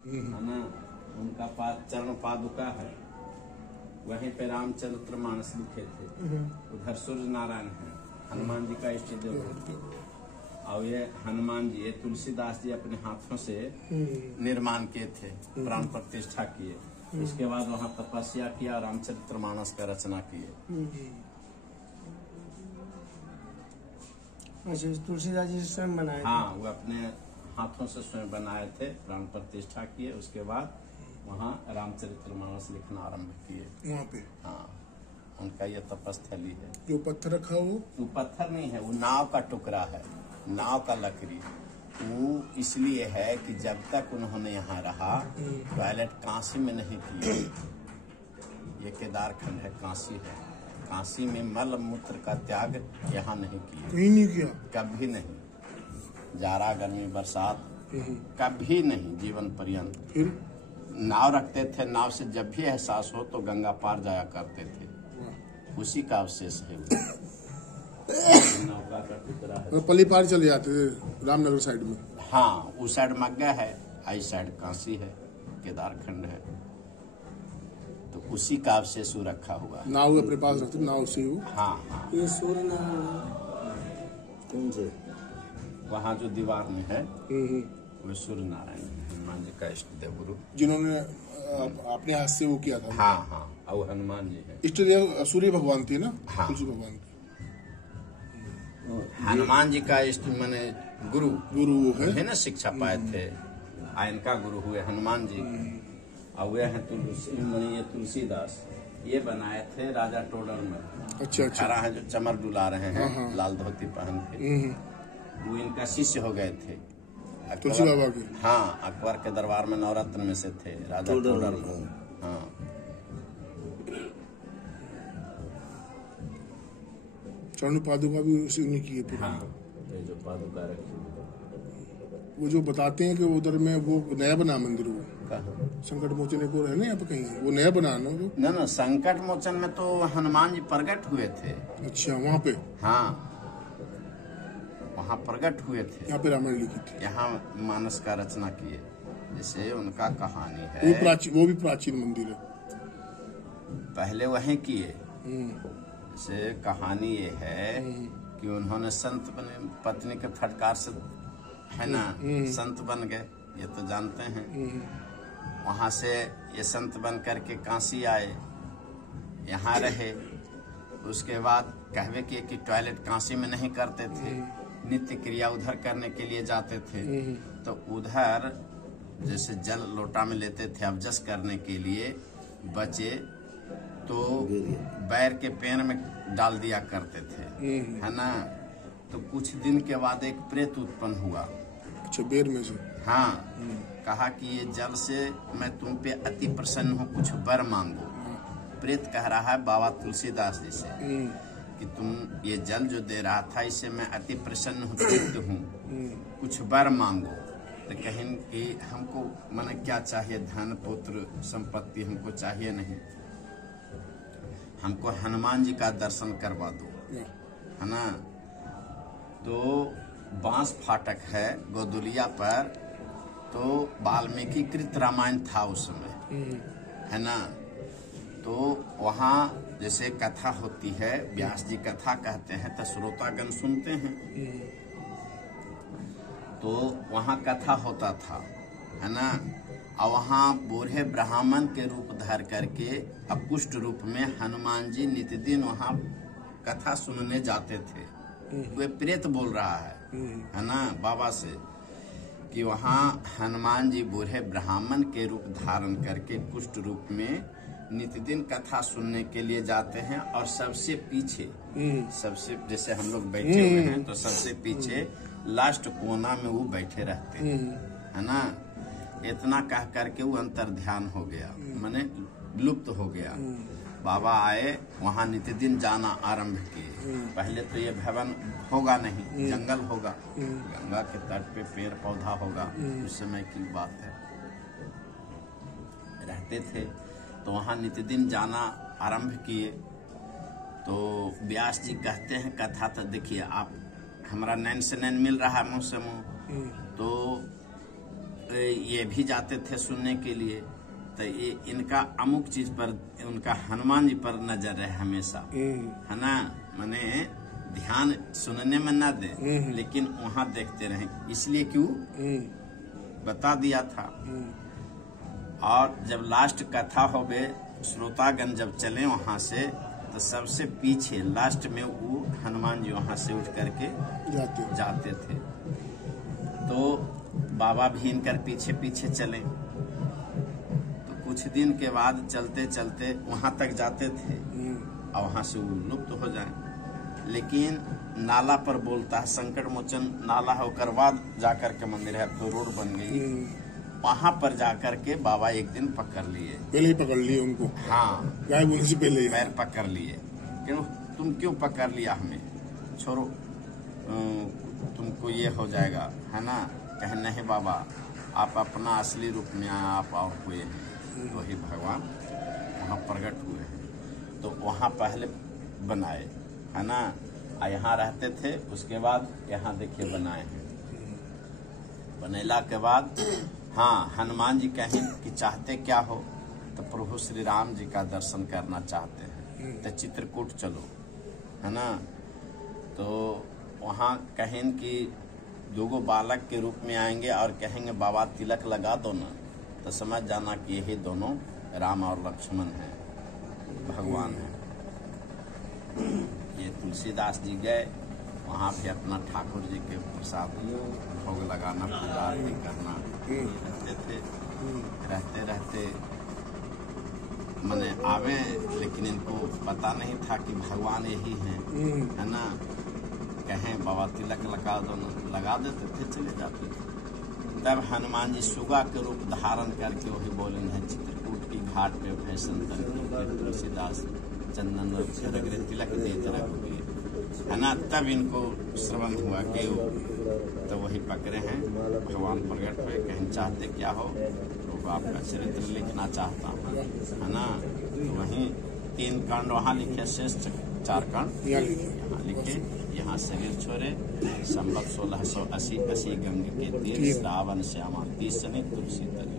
है ना। उनका चरण पादुका है, वहीं पे रामचरितमानस लिखे थे। उधर सूर्य नारायण है, हनुमान जी का इष्ट देव है। और ये हनुमान जी, ये तुलसीदास जी अपने हाथों से निर्माण किए थे, प्राण प्रतिष्ठा किए। उसके बाद वहाँ तपस्या किया, रामचरितमानस का रचना किए। अच्छा, तुलसीदास जी स्वयं बनाए? हाँ, वो अपने हाथों से स्वयं बनाए थे, प्राण प्रतिष्ठा किए। उसके बाद वहाँ रामचरितमानस लिखना आरंभ किए वहाँ पे। हाँ, उनका ये तपस्थली है। जो पत्थर रखा वो पत्थर नहीं है, वो नाव का टुकड़ा है, नाव का लकड़ी। वो इसलिए है कि जब तक उन्होंने यहाँ रहा, टॉयलेट काशी में नहीं किए। ये केदार खंड है, काशी है। काशी में मल मूत्र का त्याग यहाँ नहीं किया, कहीं नहीं किया, कभी नहीं। जाड़ा गर्मी बरसात कभी नहीं, जीवन पर्यंत। फिर नाव रखते थे, नाव से जब भी एहसास हो तो गंगा पार जाया करते थे। उसी का अवशेष है। नौका का टुकड़ा है। पल्ली पार चले जाते थे रामनगर साइड में। हाँ, उस साइड मग्गा है, आई साइड काशी है, केदार खंड है। तो उसी का अवशेष रखा हुआ है। नाव अपने पास रखते, नाव से वो। हाँ हाँ, ये सूर्य नारायण कौन से वहाँ जो दीवार में है वो सूर्य नारायण है, हनुमान जी का इष्ट देव गुरु, जिन्होंने अपने हाथ से वो किया था। हाँ हाँ, और हनुमान जी है। इष्ट देव सूर्य भगवान थे ना। हाँ, तुलसी भगवान थे। हनुमान जी का इष्ट माने गुरु गुरु है ना, शिक्षा पाए थे। इनका गुरु हुए हनुमान जी। और वे हैं तुलसी माने ये तुलसीदास, ये बनाए थे राजा टोडर में। अच्छा अच्छा। खरा है जो चमर डुला रहे हैं, हाँ। लाल धोती पहन के, वो इनका शिष्य हो गए थे। तुलसी बाबा के। हाँ, अकबर के दरबार में नवरत्न में से थे राजा टोडर। हाँ, चरण पादुका भी उसी ने की है। हाँ, ये जो पादुका रखी वो जो बताते हैं कि उधर में वो नया बना मंदिर, वो कहाँ? संकट मोचन को है ना यहाँ पे कहीं, वो नया बना ना वो। न संकट मोचन में तो हनुमान जी प्रकट हुए थे। अच्छा, वहाँ पे। हाँ, वहाँ प्रकट हुए थे। यहाँ पे रामायण लिखी थी। यहाँ मानस का रचना किए। जैसे उनका कहानी है, वो भी प्राचीन मंदिर है। पहले वहीं किए। जैसे कहानी ये है कि उन्होंने संत बने, पत्नी के फटकार से है ना संत बन गए, ये तो जानते हैं। वहाँ से ये संत बन करके काशी आए, यहाँ रहे। उसके बाद कहवे किए कि टॉयलेट काशी में नहीं करते थे, नित्य क्रिया उधर करने के लिए जाते थे। तो उधर जैसे जल लोटा में लेते थे अबजस करने के लिए, बचे तो बैर के पेड़ में डाल दिया करते थे, है ना। तो कुछ दिन के बाद एक प्रेत उत्पन्न हुआ। अच्छा, बेर में से। हाँ, कहा कि ये जल से मैं तुम पे अति प्रसन्न हूँ, कुछ वर मांगो। प्रेत कह रहा है बाबा तुलसीदास जी से कि तुम ये जल जो दे रहा था, इससे मैं अति प्रसन्न हूँ, तृप्त हूँ, कुछ वर मांगो। तो कहें कि हमको माने क्या चाहिए, धन पुत्र संपत्ति हमको चाहिए नहीं, हमको हनुमान जी का दर्शन करवा दो, है ना। तो बांस फाटक है गोदुलिया पर, तो वाल्मीकि कृत रामायण था उस समय, है ना। तो वहाँ जैसे कथा होती है, व्यास जी कथा कहते हैं तो श्रोतागण सुनते हैं। तो वहाँ कथा होता था, है ना। और वहाँ बूढ़े ब्राह्मण के रूप धर करके अकुष्ट रूप में हनुमान जी नित्यदिन वहाँ कथा सुनने जाते थे। वे प्रेत बोल रहा है ना बाबा से कि वहाँ हनुमान जी बूढ़े ब्राह्मण के रूप धारण करके कुष्ठ रूप में नित्यदिन कथा सुनने के लिए जाते हैं। और सबसे पीछे, सबसे जैसे हम लोग बैठे हुए हैं तो सबसे पीछे लास्ट कोना में वो बैठे रहते हैं, है ना। इतना कह करके वो अंतर ध्यान हो गया, माने लुप्त हो गया। बाबा आए, वहाँ नित्यदिन जाना आरंभ किए। पहले तो ये भवन होगा नहीं, जंगल होगा, गंगा के तट पे पेड़ पौधा होगा, उस समय की बात है, रहते थे। तो वहाँ नित्यदिन जाना आरंभ किए। तो व्यास जी कहते हैं कथा, तो देखिए आप, हमारा नैन से नैन मिल रहा है, मुंह से मुंह। तो ये भी जाते थे सुनने के लिए। तो ये इनका अमुक चीज पर, उनका हनुमान जी पर नजर है हमेशा, है ना। माने ध्यान सुनने में ना दे, लेकिन वहाँ देखते रहे, इसलिए क्यों बता दिया था। और जब लास्ट कथा हो गए, श्रोतागण जब चले वहाँ से, तो सबसे पीछे लास्ट में वो हनुमान जी वहाँ से उठ करके जाते थे। तो बाबा भी इनकर पीछे पीछे चले। तो कुछ दिन के बाद चलते चलते वहाँ तक जाते थे और वहाँ से वो लुप्त हो जाए। लेकिन नाला पर बोलता है, संकट मोचन नाला होकर बाद जाकर के मंदिर है, तो रोड बन गई। वहाँ पर जाकर के बाबा एक दिन पकड़ लिए, पहले ही पकड़ लिए उनको। हाँ, गायब होने से पहले पैर पकड़ लिए। क्यों, तुम क्यों पकड़ लिया हमें, छोड़ो, तुमको ये हो जाएगा, है ना। कहे नहीं बाबा, आप अपना असली रूप में आप और हुए हैं, वही भगवान वहाँ प्रकट हुए हैं। तो वहाँ पहले बनाए, है ना, यहाँ रहते थे, उसके बाद यहाँ देखिए बनाए हैं। बनेला के बाद हाँ, हनुमान जी कहें कि चाहते क्या हो, तो प्रभु श्री राम जी का दर्शन करना चाहते हैं, तो चित्रकूट चलो, है ना। तो वहाँ कहें कि दोगो बालक के रूप में आएंगे और कहेंगे बाबा तिलक लगा दो ना, तो समझ जाना कि यही दोनों राम और लक्ष्मण हैं, भगवान हैं। ये तुलसीदास जी गए, वहाँ भी अपना ठाकुर जी के प्रसाद भोग लगाना, पूजा आरती करना रहते थे। रहते रहते मैंने आवे, लेकिन इनको पता नहीं था कि भगवान यही हैं, है ना। कहें बाबा तिलक लगा देते थे, चले जाते थे। तब हनुमान जी सुगा के रूप धारण करके वही बोले हैं, चित्रकूट की घाट पे फैशन तुलसीदास चंदन रगरे तिलक देते रखोगे, है ना। तब इनको श्रवण हुआ कि तो वही पकड़े हैं, भगवान प्रकट हुए। कहीं चाहते क्या हो, तो आपका चरित्र लिखना चाहता हूँ, है ना। तो वहीं 3 कांड वहाँ लिखे, शेष 4 कांड यहाँ लिखे। यहाँ शरीर छोड़े, संवत 1680 गंग के तीर, श्रावण श्यामा 30 शनि तुलसी तरी।